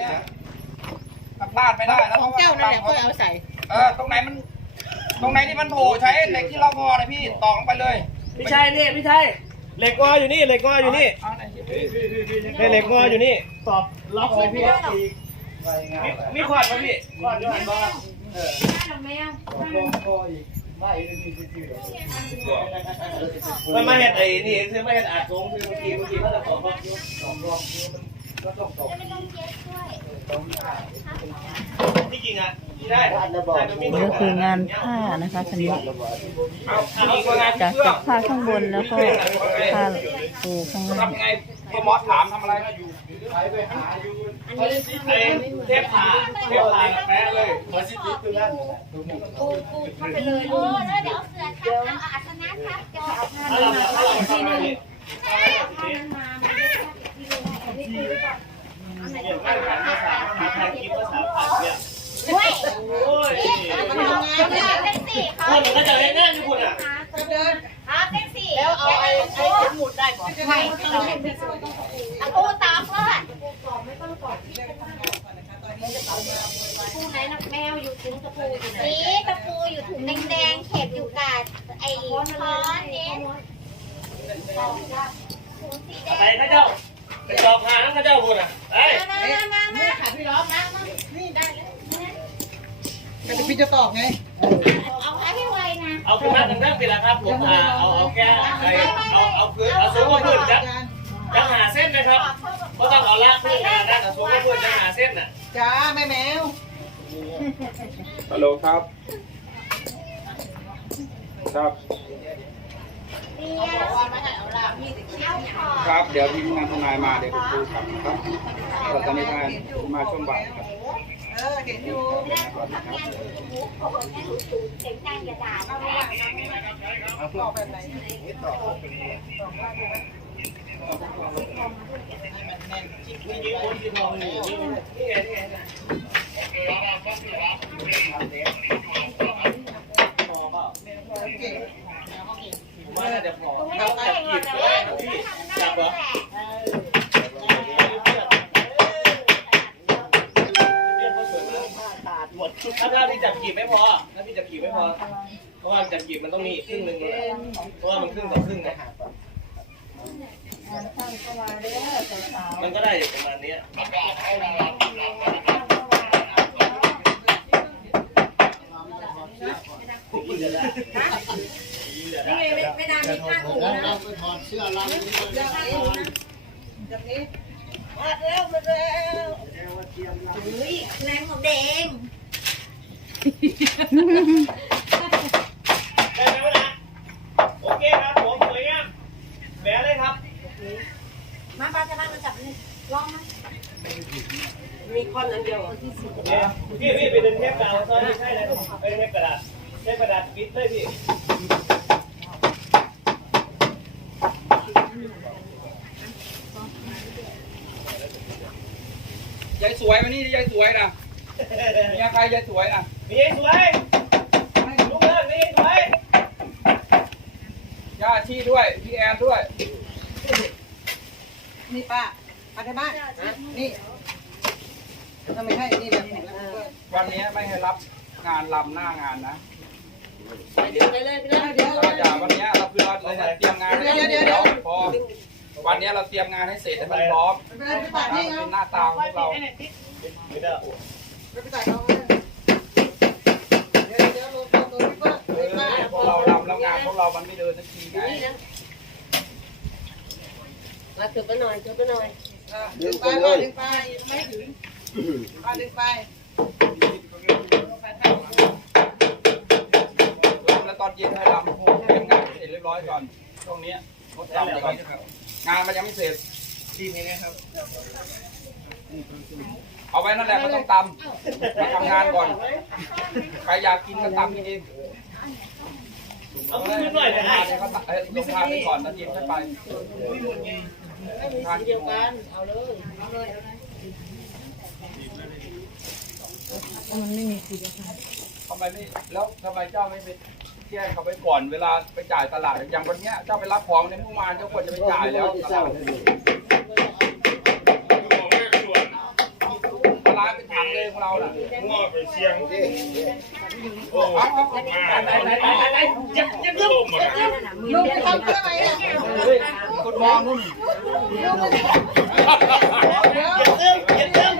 เนี่ยถ้าพลาดไม่ได้แล้วของเจ้านั่นแหละค่อยเอาใส่ เออตรงไหนมัน ตรงไหนที่มันโผล่ใช้เหล็กที่เราพอเลยพี่ตอกลงไปเลยพี่ชัยนี่พี่ชัยเหล็กงออยู่นี่เหล็กงออยู่นี่เอาไหนที่นี่เหล็กงออยู่นี่ตอบล็อกเลยพี่มีมีขวดป่ะพี่ขวดด้วยบ่มันมาเห็ดไอ้นี่คือมาเห็ดอาดทรงคือเมื่อกี้เมื่อกี้เขาจะตอบว่าที่จริงอะที่ได้ นี่ก็คืองานผ้านะคะคันนี้เอาเอาตัวงานจากเชื่อจากผ้าข้างบนแล้วก็ผ้าปูข้างล่างทำยังไงพ่อมอสถามทำอะไรก็อยู่ไอ้เทปผ่าเทปผ่าแพ้เลยขอชิดนิดนึงนั่นโอ้แล้วเดี๋ยวเอาเสือทับเอาอาสนะทับจะเอาผ้าถ้าเราถ้าเราทำอะไรนี่นั้นมามาด้วยเนี่ยการการภาษาภาษาคิดภาษาผ่านเนี่ยเฮ้ยโอ้ยทำงานเป็นสี่เขาคนก็จะเล่นงา แล้วเอาไอ้ไอ้สมุดได้ก่อนไม่ตะปูตามเลยปูไหนนักแมวอยู่ถุงตะปูอยู่ไหนนี่ตะปูอยู่ถุงแดงๆเข็บอยู่กับไอ้ค้อนนี้ถุงสีแดไปงข้าเจ้า ไปจอบหาข้าเจ้าคุณอะเฮ้ยมามามามาค่ะพี่ล้อมนะนี่ได้เลยก็จะพี่จะตอกไง เอาให้ไวนะ เอาขึ้นมาทางด้านปีละครับผมอ่าเอาเอาแค่ไอ้เอาเอาคือเอาสูงกว่าพื้นจักจักหาเส้นนะครับเพราะต้องเอาลากพื้นมาด้านเอาสูงกว่าพื้นจักหาเส้นน่ะจ้าแม่แมวฮัลโหลครับ ครับ ครับเดี๋ยวทีมงานทนายมาเดี๋ยวผมดูครับครับก็ตอนนี้ทนายมาช่วงบ่ายครับเออเห็นอยู่แม่ผมทำงานอยู่หมูโอ้โหแม่หนูสูงเสียงดังอย่าด่าแม่ตอกแบบไหนนี่ยิงคนยิงมองอ ว่าน่าจะพอไม่ได้เก่งหรอกแต่ว่าหนูทำได้แหละถ้าถ้าที่จับกีบไม่พอ ถ้าที่จับกีบไม่พอ เพราะว่าจับกีบมันต้องมีครึ่งหนึ่งเพราะว่ามันครึ่งต่อครึ่งนะมันก็ได้อยู่ประมาณนี้ ม่นานมีค่าถุงนะแบบนี้มาแล้วมาแล้วอุ้ยแรงของเด็กได้ไหมวะนะโอเคครับผมสวยงามแหมเลยครับ มาปลาจะมามาจับนี่ลองมามีคอนอันเดียวพี่พี่ไปดึงเทปกาวซ้อนไม่ใช่นะไปเทปกระดาษเทปกระดาษปิดเลยพี่ ยายส วยมานี่ดิยายสวยนะมีใครยายสวยอะมีไอ้สวยลูกเลิกมีไอ้สวยย่าชีด้วยพี่แอนด้วยนี่ป้าอาที่บ้านนี่ทำไมให้นี่แบบนี้วันนี้ไม่ให้รับงานลำหน้างานนะเดี๋ยวเดี๋ยวเดี๋ยวเดี๋ย วันนี้เราเตรียมงานให้เสร็จให้มันพร้อมไปตัดนะนี่มัเป็นหน้าตาของพวกเราไม่ได้ไปตัดเอาเดี๋ยวเดี๋ยวลงลงลงพี่ป้เอพี่ป้าพวกเราลำแล้วงานพวกเรามันไม่เดินสักทีไงมาถือไปหน่อยถือไปหน่อยดึงไปป้าดึงไปไม่ถึงป้าดึงไปลำแล้วตอนเย็นให้ลำเตรียมงานให้เสร็จเรียบร้อยก่อนช่วงนี้งดลำก่อน งานมันยังไม่เสร็จทีมนี้ครับ เอาไว้นั่นแหละมันต้องตำมาทำงานก่อน ใครอยากกินก็ตำกินเองเอาขึ้นหน่อยนะทาไอ้นก็เอ้ยลงทานไปก่อนตอนเย็นค่อยไปทานเดียวกันมันไม่มีสีเดียวกันทำไมไม่ แล้วทำไมเจ้าไม่ไป แจ้งเขาไปก่อนเวลาไปจ่ายตลาดอย่างวันเนี้ยเจ้าไปรับของในเมื่อวานเจ้าควรจะไปจ่ายแล้วตลาดของเราน่ะงัวไปเสียงโอ้เอาเอามาไหนไหนไหนไหนยับยับยับลุงทำเพื่ออะไรอะเฮ้ยคนมองนู่นยับยับยับ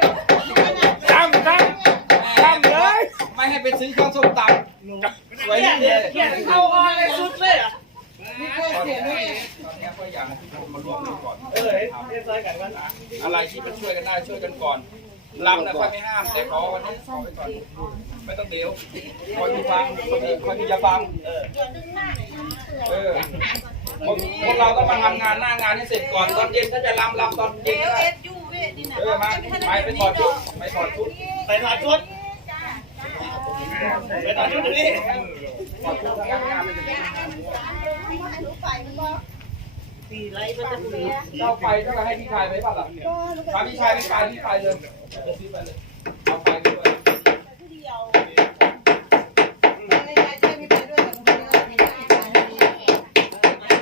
จำจำจำเลยไม่ให้ไปซื้อเครื่องส้มตำ สวยเลยเขียนเข้าออนเลยสุดเลยอะมีเคยเสียด้วยตอนนี้ก็อยากให้ทุกคนมารวมกันก่อนเออเรียนซอยกันว่าอะไรที่มันช่วยกันได้ช่วยกันก่อนลำนะค่อยไม่ห้ามแต่ขอวันนี้ขอไปก่อนไม่ต้องเดี๋ยวคอยดูฟังคอยดูคอยดูจะฟังเออพวกเราต้องมาทำงานหน้างานให้เสร็จก่อนตอนเย็นถ้าจะลำลำตอนเย็นเอก็ลได้เอสยูเวดินะเออมาไปไปถอดชุดไปถอดชุดไปถอดชุด ไปถอดชุดตรงนี้ถอดชุทำงาไม่ได้เจ้าไปก็ให้พี่ชายไปป่ะล่ะถ้าพี่ชายไม่ไปพี่ไปเลยเดี๋ยวซื้อไปเลยเอาไปด้วย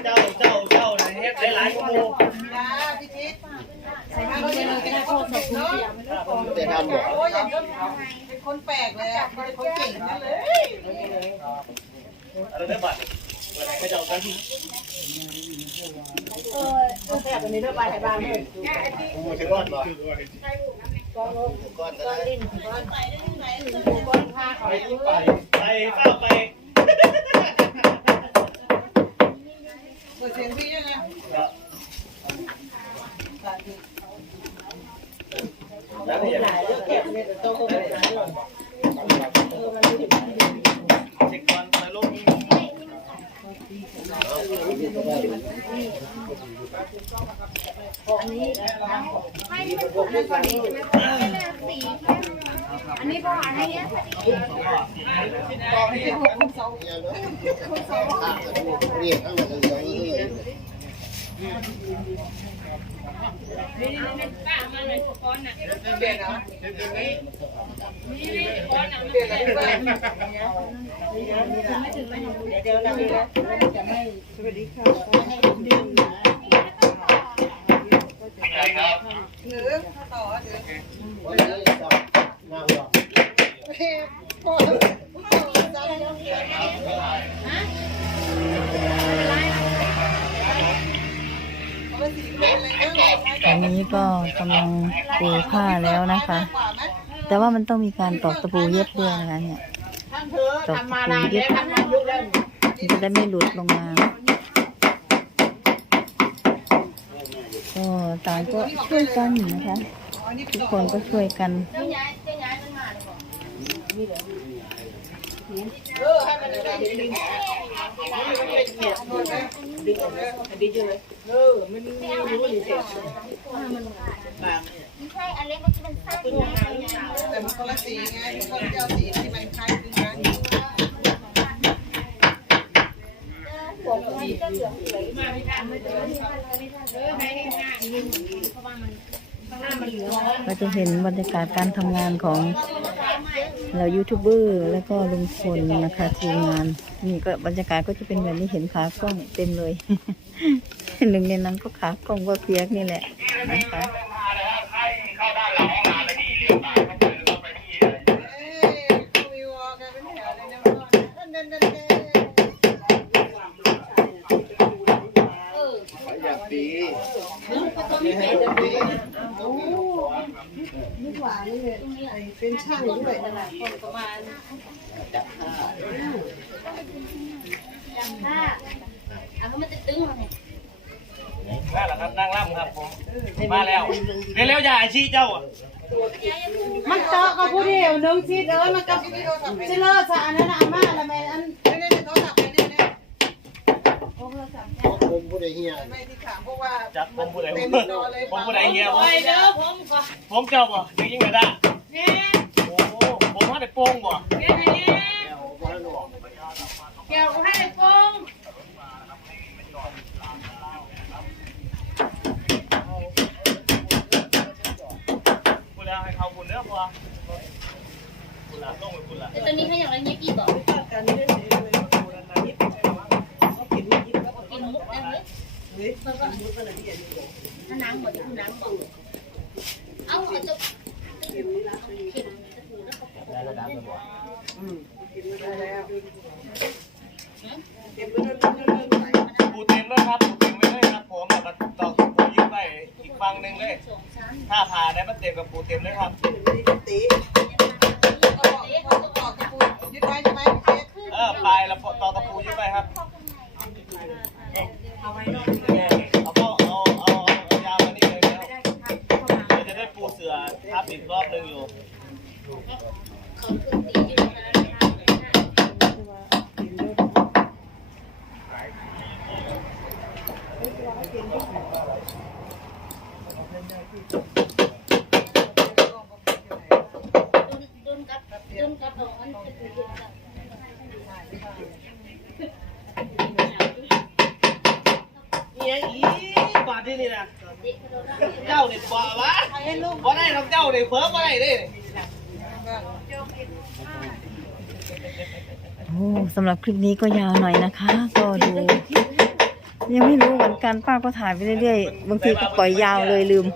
เจ้าเจ้าเจ้าเฮ็ดหลายๆชั่วโมง จะทำหรอโอ้ยอย่างนี้เป็นคนแปลกเลยอะเป็นคนเก่งนั่นเลยอะไรได้บัตรไม่เจ้ากันกูจะก้อนบ่ก้อนก็ได้ไปเข้าไปเปิดเสียงพี่ด้วยนะ แล้วนี่เก็บเนี่ยต้องเช็คก่อนแล้วลง ไม่มันพูดแล้วก่อนนี้สีอันนี้ประมาณนี้ ก็ให้ เนี่ยเนาะนี่ข้างหลังอย่างนี้เลยเปลี่ยนเหรอเปลี่ยนอะไรพี่เฟิร์นเดี๋ยวเราจะไม่ หรือต่อหรือ วันนี้จับนางหรอ เฮ้พ่อพ่อจำยังเอาไปสีเป็นอะไรเนาะ ตอนนี้ก็กำลังปู ผ้าแล้วนะคะ แต่ว่ามันต้องมีการตอกตะปูเย็บด้วยนะคะเนี่ยตอกตะปูเย็บมันจะได้ไม่หลุดลงมาก็ต่างก็ช่วยกันนะคะทุกคนก็ช่วยกันเจ้าย้ายเจ้าย้ายมันมาเลยบอกเออให้มันได้ดีเออ มันไม่เอาอันนี้ก่อนไม่ใช่อันเล็กมันเป็นสั้นไงแต่มันคนละสีไงคนเจ้าสีที่มันคล้ายกันผมมันก็เหลืองเหลืองมาไม่ได้ไม่ได้เออไม่ได้ห้าเพราะว่ามันข้างหน้ามันเหลืองก็จะเห็นบรรยากาศการทำงานของเรายูทูบเบอร์ แล้วก็ลุงพลนะคะทีมงาน นี่ก็บรรยากาศก็จะเป็นแบบนี้เห็นขากล้องเต็มเลยหนึ่งในนั้นก็ขากล้องก็เพียกนี่แหละนะคะเอ้ยเขามีวอลกันเป็นแถวเลยนะพ่อเดินเดินเดินอยากดี เป็นช่างด้วย จำได้อะมันจะตึงมาไง มาแล้วครับนั่งร่ำครับผมมาแล้วเร็วๆอย่าอาชีเจ้าอะมันเจาะกับผู้เดียวหนึงชีดเอ้ยมันกับชิเลอร์ซะอันนั้นน่ะอาม่าละแม่อันไม่ได้โทรศัพท์ไปเนี่ยนะผมผู้ใดเฮียไม่ที่ถามเพราะว่าจับผมผู้ใดเต็มนอนเลยผมผู้ใดเฮียไปเด้อผมก็ผมเจ้าบ่ยิงยิงไม่ได้แน่โอ้ผมมาได้โป้งบ่ แน่แน่แก้วก็ให้ฟง คุณแล้วให้เขาคุณเด้อพอคุณ แต่ตอนนี้เขาอย่างไรเงี้ยกี่บอกกินมุกได้ไหมถ้าน้ำหมดจะคุณน้ำบอกเอาเอาจะปูเต็มเลยครับปูเต็มไว้เลยครับผมแล้วก็ตอปูยึดไปอีกฝั่งหนึ่งเลยถ้าผ่าได้มันเต็มกับปูเต็มเลยครับยึดไว้จะไหม เออป ลายแล้วตอกตะปูใช่ไหมครับเอาเข้าเอาเอาเอาเอายาวมานี่เลยแล้วเราจะได้ปูเสือทับอีกรอบหนึ่งอยู่ ดุนกับดุนกับอันจะเป็น เนี่ยอีบาดที่นี่นะเจ้าเนี่ยบ่วะบ่ได้ของเจ้าเนี่ยเพิ่มบ่ได้เด้โอ้สำหรับคลิปนี้ก็ยาวหน่อยนะคะ ก็ดู ยังไม่รู้เหมือนกันป้าก็ถ่ายไปเรื่อยๆบางทีก็ปล่อยยาวเลยลืม